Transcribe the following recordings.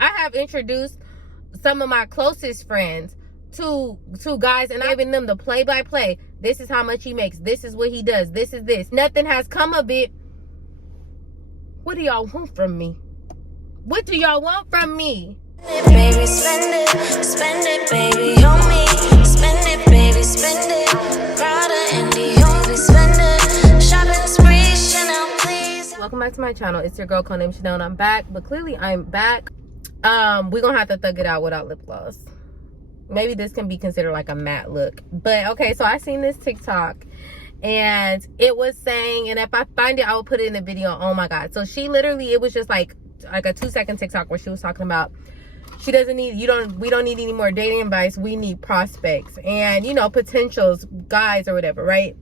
I have introduced some of my closest friends to guys and giving them the play-by-play. This is how much he makes. This is what he does. This is this. Nothing has come of it. What do y'all want from me? What do y'all want from me? Baby, spend it, baby, on me. Spend it, baby, spend it. Prada and Dior, spend it. Shopping spree, Chanel, please. Welcome back to my channel. It's your girl codenamed Chanel, and I'm back. But clearly, I'm back. We're gonna have to thug it out without lip gloss. Maybe this can be considered like a matte look. But okay, so I seen this TikTok, and it was saying, and if I find it, I will put it in the video. Oh my god! So she literally, it was just like a 2-second TikTok where she was talking about she doesn't need, we don't need any more dating advice. We need prospects and, you know, potentials, guys or whatever, right?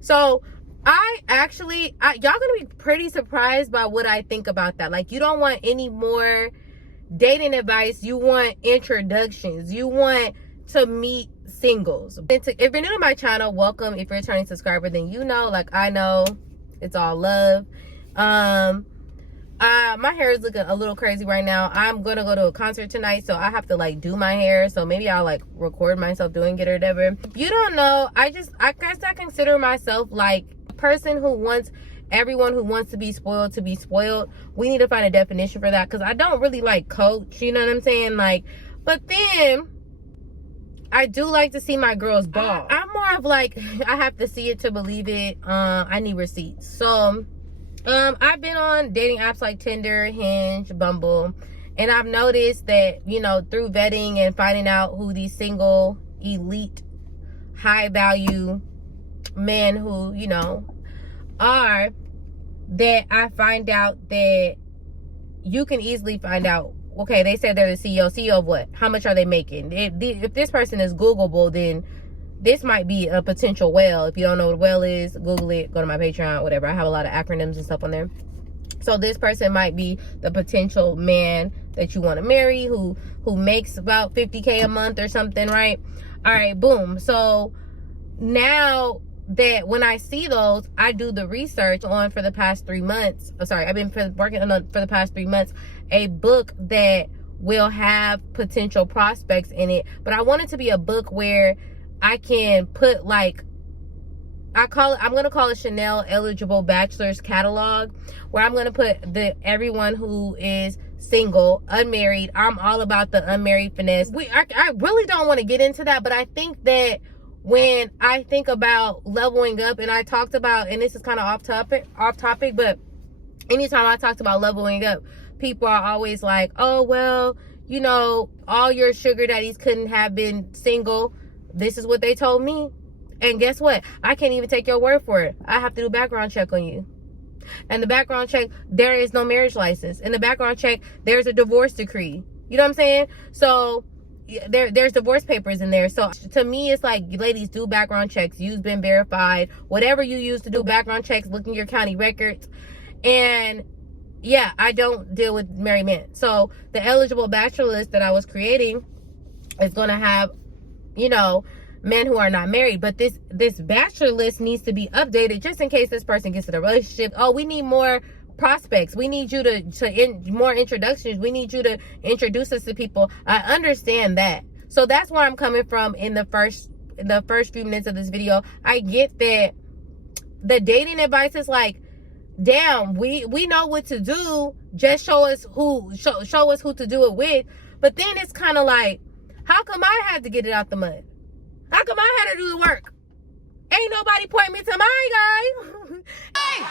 So y'all gonna be pretty surprised by what I think about that. Like, you don't want any more dating advice. You want introductions. You want to meet singles. If you're new to my channel, welcome. If you're a returning subscriber, then you know, like I know, it's all love. My hair is looking a little crazy right now. I'm gonna go to a concert tonight, so I have to like do my hair. So maybe I'll like record myself doing it or whatever. If you don't know, I guess I consider myself like a person who wants everyone who wants to be spoiled. We need to find a definition for that, because I don't really like coach, you know what I'm saying? Like, but then I do like to see my girls ball. I'm more of like, I have to see it to believe it. I need receipts. So I've been on dating apps like Tinder, Hinge, Bumble, and I've noticed that, you know, through vetting and finding out who these single, elite, high value men who, you know, are, that I find out that you can easily find out, okay, they said they're the CEO of what? How much are they making? If this person is Googleable, then this might be a potential whale. If you don't know what a whale is, Google it, go to my Patreon, whatever. I have a lot of acronyms and stuff on there. So this person might be the potential man that you want to marry, who makes about 50K a month or something, right? All right, boom. So now that when I see those, I do the research on for the past 3 months. Oh, sorry, I've been working on for the past 3 months, a book that will have potential prospects in it. But I want it to be a book where I can put like, I'm going to call it Chanel Eligible Bachelor's Catalog, where I'm going to put everyone who is single, unmarried. I'm all about the unmarried finesse. I really don't want to get into that, but I think that when I think about leveling up, and I talked about, and this is kind of off topic, but anytime I talked about leveling up, people are always like, oh, well, you know, all your sugar daddies couldn't have been single. This is what they told me. And guess what? I can't even take your word for it. I have to do a background check on you. And the background check, there is no marriage license. In the background check, there's a divorce decree. You know what I'm saying? So there's divorce papers in there. So to me, it's like, ladies, do background checks. Use been verified. Whatever you use to do background checks, look in your county records. And yeah, I don't deal with married men. So the eligible bachelor list that I was creating is going to have, you know, men who are not married. But this bachelor list needs to be updated just in case this person gets in a relationship. Oh, we need more prospects. We need you more introductions. We need you to introduce us to people. I understand that. So that's where I'm coming from in the first few minutes of this video. I get that the dating advice is like, damn, we know what to do. Just show us who to do it with. But then it's kind of like, how come I had to get it out the mud? How come I had to do the work? Ain't nobody point me to my guy. Hey,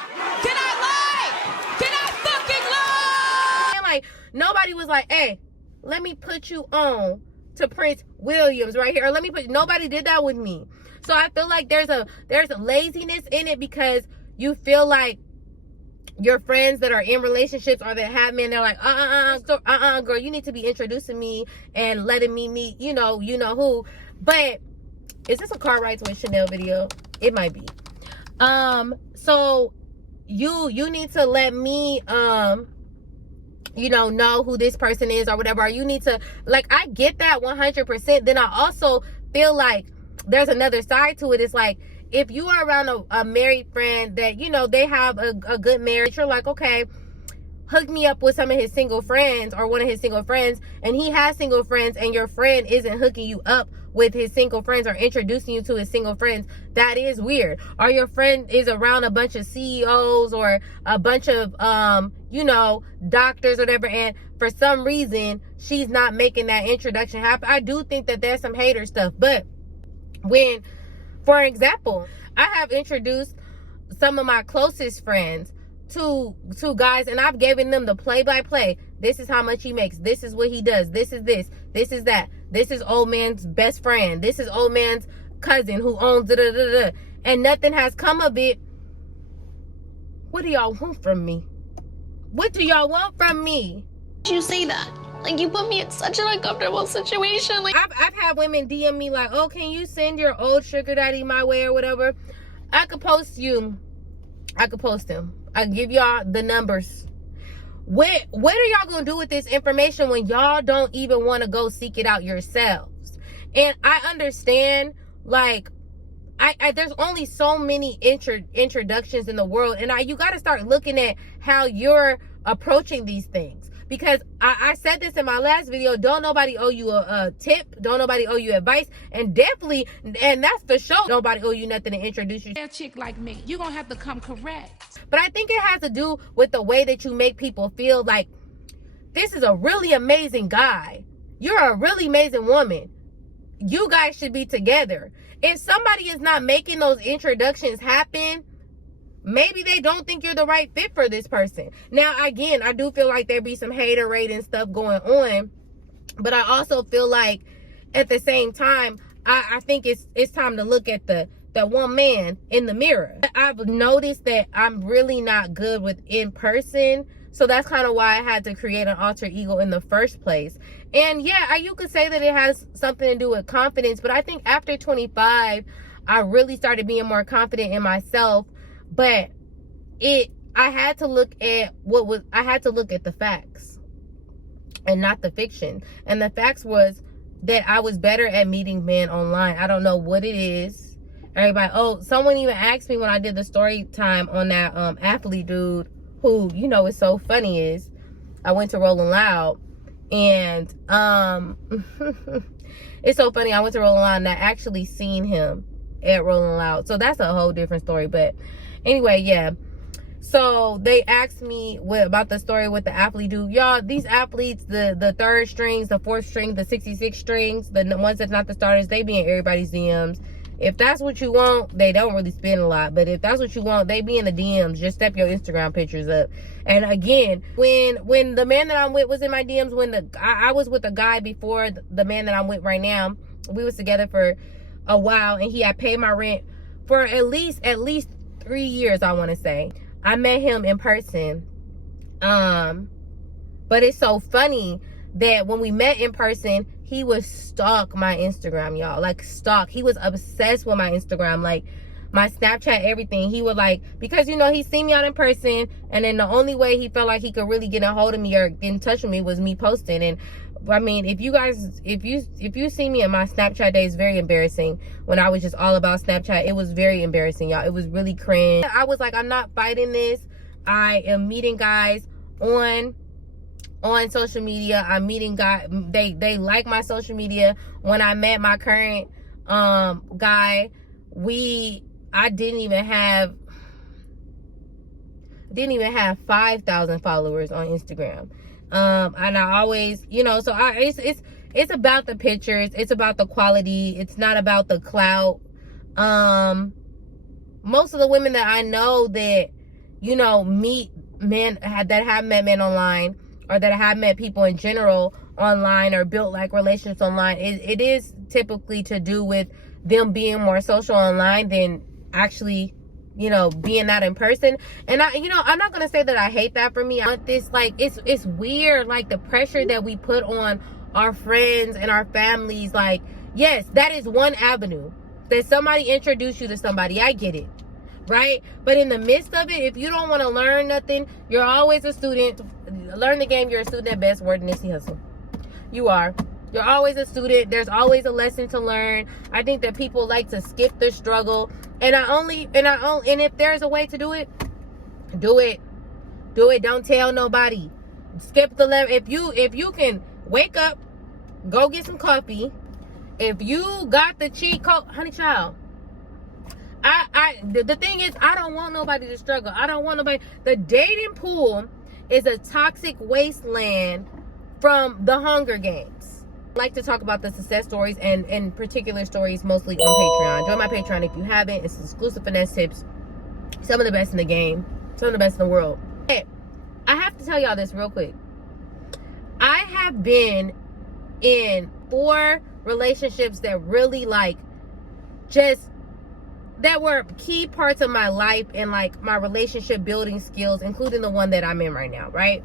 can I lie? Can I fucking lie? And like, nobody was like, hey, let me put you on to Prince Williams right here. Or nobody did that with me. So I feel like there's a laziness in it, because you feel like your friends that are in relationships or that have men, they're like, girl, you need to be introducing me and letting me meet, you know who. But is this a car rides with Chanel video? It might be. So you need to let me, you know who this person is or whatever. Or you need to, like, I get that 100%. Then I also feel like there's another side to it. It's like, if you are around a married friend that, you know, they have a good marriage, you're like, okay, hook me up with some of his single friends or one of his single friends, and he has single friends, and your friend isn't hooking you up with his single friends or introducing you to his single friends, that is weird. Or your friend is around a bunch of CEOs or a bunch of doctors or whatever, and for some reason she's not making that introduction happen. I do think that there's some hater stuff. But when, for example, I have introduced some of my closest friends to guys, and I've given them the play-by-play. This is how much he makes. This is what he does. This is this. This is that. This is old man's best friend. This is old man's cousin who owns da-da-da-da. And nothing has come of it. What do y'all want from me? What do y'all want from me? You say that. Like, you put me in such an uncomfortable situation. Like, I've had women DM me like, oh, can you send your old sugar daddy my way or whatever? I could post him. I can give y'all the numbers. What are y'all gonna do with this information when y'all don't even want to go seek it out yourselves? And I understand, like, I there's only so many introductions in the world, and you got to start looking at how you're approaching these things. Because I said this in my last video, don't nobody owe you a tip, don't nobody owe you advice, and definitely, and that's for sure, nobody owe you nothing to introduce you. A chick like me, you're gonna have to come correct. But I think it has to do with the way that you make people feel like, this is a really amazing guy. You're a really amazing woman. You guys should be together. If somebody is not making those introductions happen, maybe they don't think you're the right fit for this person. Now, again, I do feel like there be some hater rating stuff going on, but I also feel like at the same time, I think it's time to look at the one man in the mirror. I've noticed that I'm really not good with in person, so that's kind of why I had to create an alter ego in the first place. And yeah, you could say that it has something to do with confidence, but I think after 25, I really started being more confident in myself. But I had to look at the facts and not the fiction. And the facts was that I was better at meeting men online. I don't know what it is. Everybody, someone even asked me when I did the story time on that athlete dude who, is so funny, is I went to Rolling Loud, and it's so funny. I went to Rolling Loud and I actually seen him at Rolling Loud. So that's a whole different story. But anyway, yeah. So they asked me about the story with the athlete dude. Y'all, these athletes, the third strings, the fourth string, the 66 strings, the ones that's not the starters, they be in everybody's DMs. If that's what you want, they don't really spend a lot. But if that's what you want, they be in the DMs. Just step your Instagram pictures up. And again, when the man that I'm with was in my DMs, when I was with a guy before the man that I'm with right now, we was together for a while, and he had paid my rent for at least 3 years, I want to say. I met him in person. But it's so funny that when we met in person, he would stalk my Instagram, y'all. Like, stalk. He was obsessed with my Instagram, like my Snapchat, everything. He would, like, because he seen me out in person, and then the only way he felt like he could really get a hold of me or get in touch with me was me posting. And I mean, if you see me in my Snapchat days, very embarrassing. When I was just all about Snapchat, it was very embarrassing, y'all. It was really cringe. I was like, I'm not fighting this. I am meeting guys on social media. I'm meeting guys. They like my social media. When I met my current guy, I didn't even have 5,000 followers on Instagram. And I always, so it's about the pictures. It's about the quality. It's not about the clout. Most of the women that I know that, meet men that have met men online, or that have met people in general online, or built like relationships online, it is typically to do with them being more social online than actually, being out in person. And I'm not gonna say that I hate that for me. I want this, like, it's weird, like the pressure that we put on our friends and our families. Like, yes, that is one avenue, that somebody introduce you to somebody. I get it, right? But in the midst of it, if you don't want to learn nothing, you're always a student. Learn the game. You're a student at best. Word Nipsey Hussle. You are. You're always a student. There's always a lesson to learn. I think that people like to skip the struggle. And if there's a way to do it, do it. Do it. Don't tell nobody. Skip the level. If you can wake up, go get some coffee. If you got the cheat code, honey child. The thing is, I don't want nobody to struggle. I don't want nobody. The dating pool is a toxic wasteland from the Hunger Games. I like to talk about the success stories and particular stories mostly on Patreon. Join my Patreon if you haven't. It's exclusive finesse tips. Some of the best in the game. Some of the best in the world. Hey, I have to tell y'all this real quick. I have been in 4 relationships that really that were key parts of my life and like my relationship building skills, including the one that I'm in right now, right?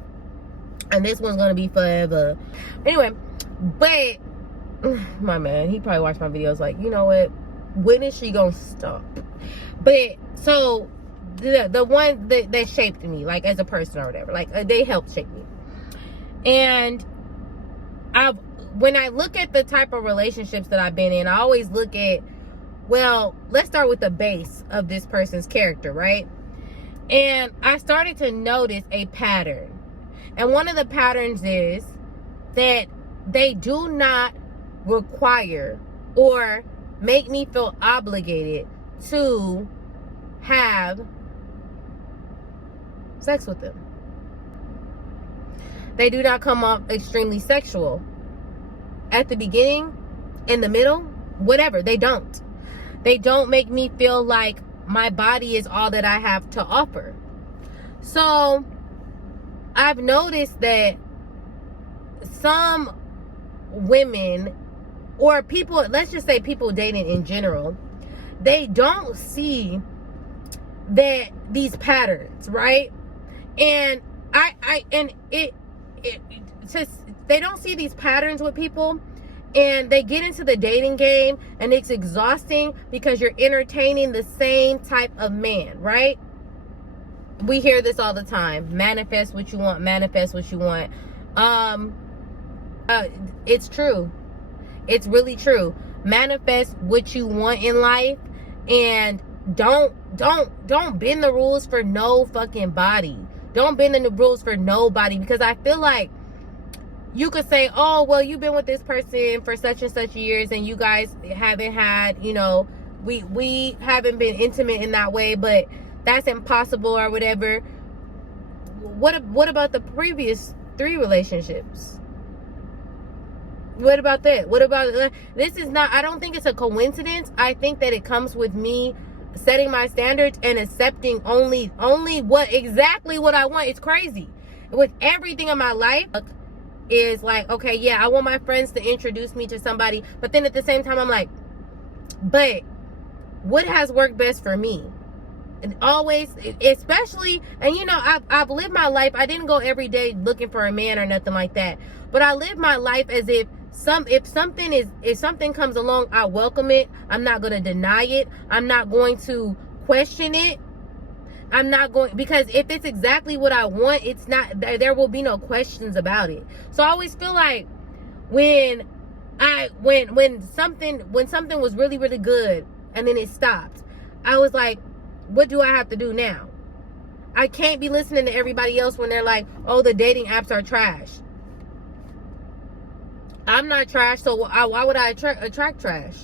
And this one's gonna be forever. Anyway, but my man, he probably watched my videos like, you know what? When is she gonna stop? But so the one that shaped me, like as a person or whatever, like they helped shape me. And when I look at the type of relationships that I've been in, I always look at, well, let's start with the base of this person's character, right? And I started to notice a pattern. And one of the patterns is that they do not require or make me feel obligated to have sex with them. They do not come off extremely sexual. At the beginning, in the middle, whatever, they don't. They don't make me feel like my body is all that I have to offer. So I've noticed that some women or people, let's just say people dating in general, they don't see that these patterns, right? And they don't see these patterns with people. And they get into the dating game and it's exhausting because you're entertaining the same type of man, right? We hear this all the time. Manifest what you want, manifest what you want. It's true. It's really true. Manifest what you want in life and don't bend the rules for no fucking body. Don't bend the rules for nobody, because I feel like you could say, oh, well, you've been with this person for such and such years and you guys haven't had, you know, we haven't been intimate in that way, but that's impossible or whatever. What about the previous 3 relationships? What about that? What about this? Is not, I don't think it's a coincidence. I think that it comes with me setting my standards and accepting only exactly what I want. It's crazy. With everything in my life is like, okay, yeah, I want my friends to introduce me to somebody, but then at the same time I'm like, but what has worked best for me? And always, especially, and you know, I've lived my life. I didn't go every day looking for a man or nothing like that, but I live my life as if something comes along, I welcome it. I'm not going to deny it. I'm not going to question it. I'm not going, because if it's exactly what I want, it's not, there will be no questions about it. So I always feel like when something was really, really good and then it stopped, I was like, what do I have to do now? I can't be listening to everybody else when they're like, oh, the dating apps are trash. I'm not trash, so why would I attract trash?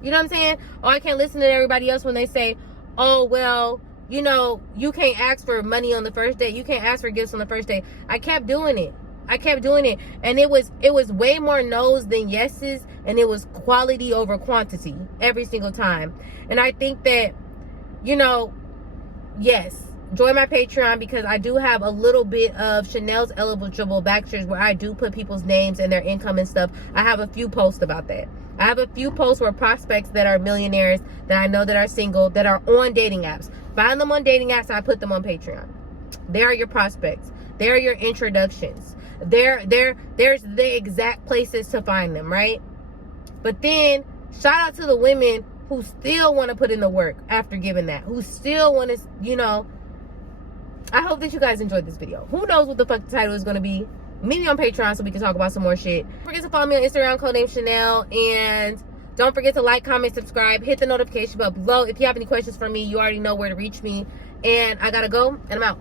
You know what I'm saying? Oh, I can't listen to everybody else when they say, oh, well, you know, you can't ask for money on the first date. You can't ask for gifts on the first date. I kept doing it. And it was way more no's than yeses, and it was quality over quantity every single time. And I think that, you know, yes, join my Patreon, because I do have a little bit of Chanel's eligible vouchers where I do put people's names and their income and stuff. I have a few posts about that. I have a few posts where prospects that are millionaires that I know that are single, that are on dating apps. Find them on dating apps, I put them on Patreon. They are your prospects. They are your introductions. There's the exact places to find them, right? But then shout out to the women who still want to put in the work after giving that, who still want to, you know. I hope that you guys enjoyed this video. Who knows what the fuck the title is going to be. Meet me on Patreon so we can talk about some more shit. Don't forget to follow me on Instagram, codename Chanel. And don't forget to like, comment, subscribe. Hit the notification bell below. If you have any questions for me, you already know where to reach me. And I gotta go, and I'm out.